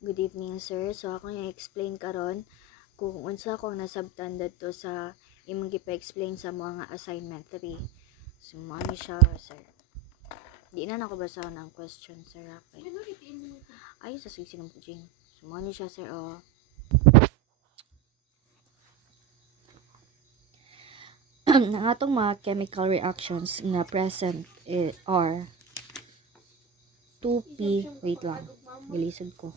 Good evening, sir. So, ako yung explain karon kung unsa ko ang nasabtan dito sa imong gipa-explain sa mga assignment 3. So, mao siya, sir. Di na nako basahon ang question, sir. Okay. Ay, sa susi ng pujing. So, mao siya, sir. Ang atong mga chemical reactions na present are 2P, wait lang, gilisod ko.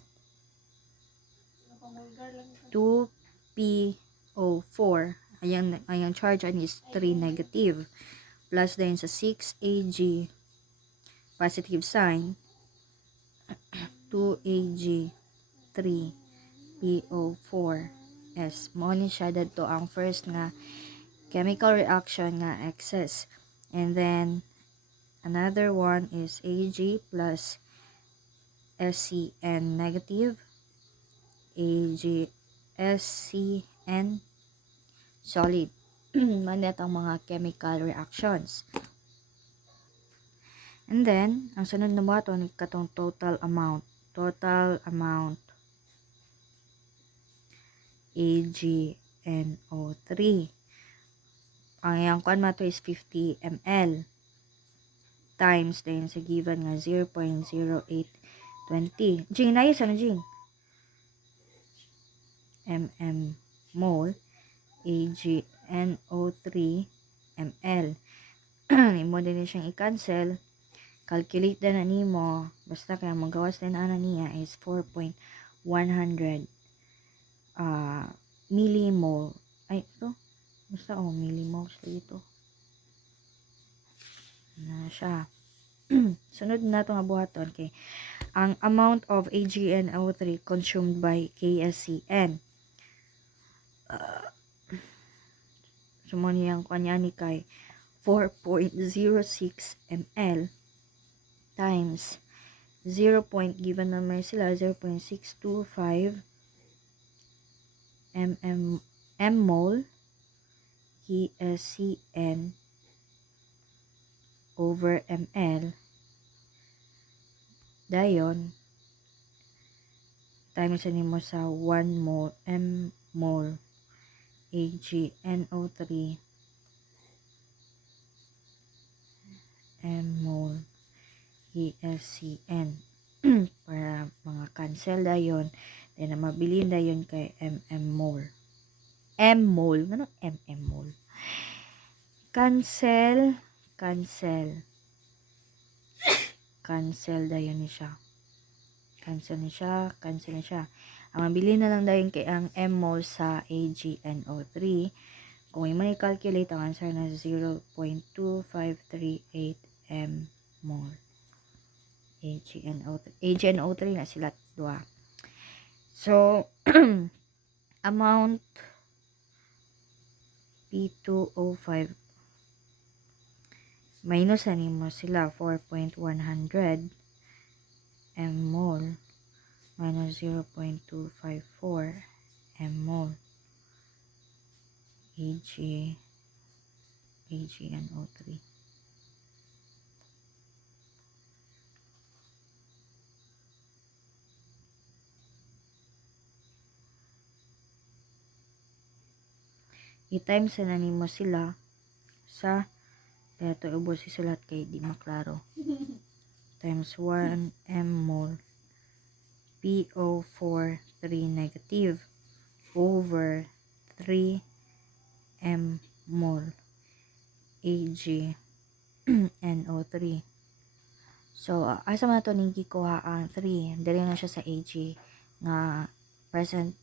2PO4. Ayang charge is 3 negative. Plus din sa 6Ag positive sign. 2Ag 3PO4S. Mo ni siya dadto ang first nga chemical reaction nga excess. And then another one is Ag plus SCN negative. AgSCN solid. Manet ang mga chemical reactions. And then, ang sunod na buhaton katong total amount. Total amount AgNO3. Ang iyang kuan mato is 50 ml times din sa given nga 0.0820. Jing, nais ano Jing? mmol AgNO3 ml. Imo din siyang i-cancel. Calculate na nimo. Basta kaya magawas din ana niya is 4.100 millimole. Ay, ito. Basta millimoles dito. Na siya. Sunod na ito nga buhaton. Okay. Ang amount of AgNO3 consumed by KSCN. Sumuniyang kanya ni kay 4.06 ml times 0. Given naman sila 0.625 mmol KSCN over ml dayon times nimo sa 1 mmol AgNO3 mmol KSCN para mga cancel dayon then na mabilin dayon kay mmol ano mmol cancel dayon ni siya cancel ni siya ang mabilin na lang dayon kay ang mmol sa AgNO3 kung imo i-calculate ang answer na 0.2538 mmol AgNO3 na sila dua. So amount P2O5 minus mo sila 4.100 mmol minus 0.254 mmol AgNO3. I-times na nimo sila sa ito ubos isulat kay di maklaro times 1 mmol PO4 3 negative over 3 mmol AgNO3. So asa man to ning gikuha ang 3 diri na siya sa Ag nga present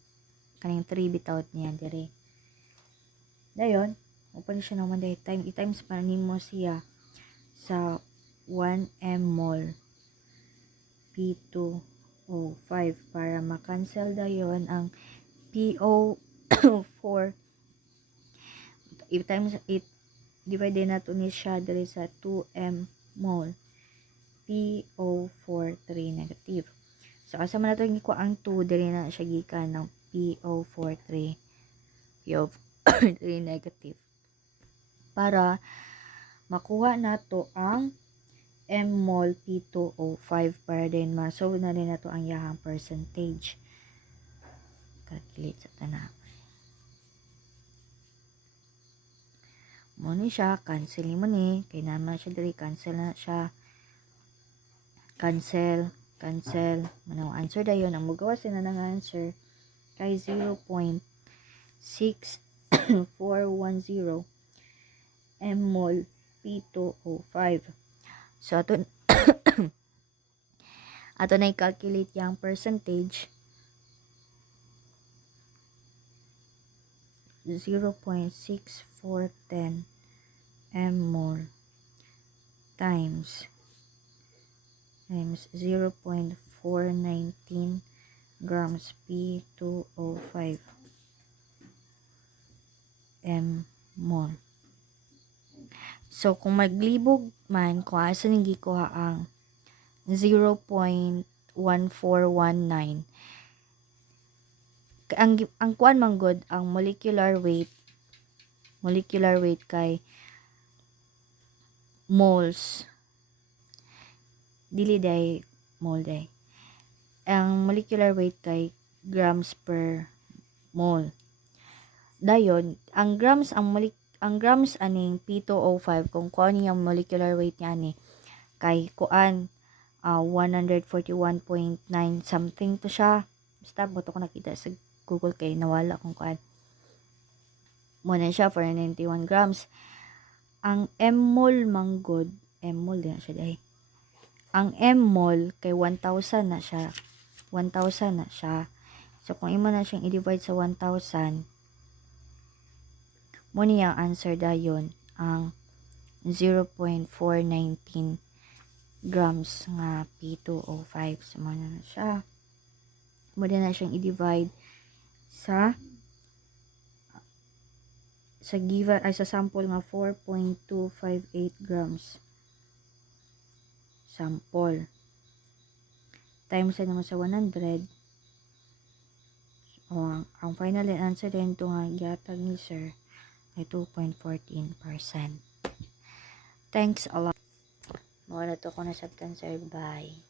kaning 3 bitaw niya diri dayon open siya naman dahil i-times pa nimo siya sa 1 mmol P2O5 para ma-cancel dayon ang PO4 i-times it divide nato ni siya diri sa 2 mmol PO4 3 negative. So asa man nato gikuha ang 2 diri na siya gikan ng PO4 3 negative para makuha nato ang M-mol P2O5 para din ma-solve na rin na to ang yahang percentage. Calculate sa tanan. Mo ni siya, cancel mo ni. Kaya naman siya dali, cancel na siya. Cancel. Manang answer dayon. Ang magawa sila ng answer kay 0.6410 M-mol P2O5. So, ato na i-calculate yung percentage. 0.6410 M-mol times 0.419 grams P2O5 M-mol. So, kung maglibog man, kung asa nang gikuha ang 0.1419, ang kuan man good, ang molecular weight kay moles. Dili day mole day. Ang molecular weight kay grams per mole. Dayon, ang grams aning P2O5 kung kuan niya ang molecular weight niya ni kay kuan 141.9 something to siya. Basta boto ko nakita sa Google kay nawala kung kuan. Mo na siya for 91 grams. Ang M-mol manggod, M-mol din siya dai. Ang M-mol kay 1,000 na siya. 1,000 na siya. So kung imo na siyang i-divide sa 1,000, mo niya ang answer dayon ang 0.419 grams nga P2O5. So mo na siya. Mo na siyang i-divide sa given ay sa sample nga 4.258 grams sample times naman sa 100 o ang final answer din to nga gihatag ni sir ay 2.14%. Thanks a lot. Mawala to ko na sabtan sir. Bye.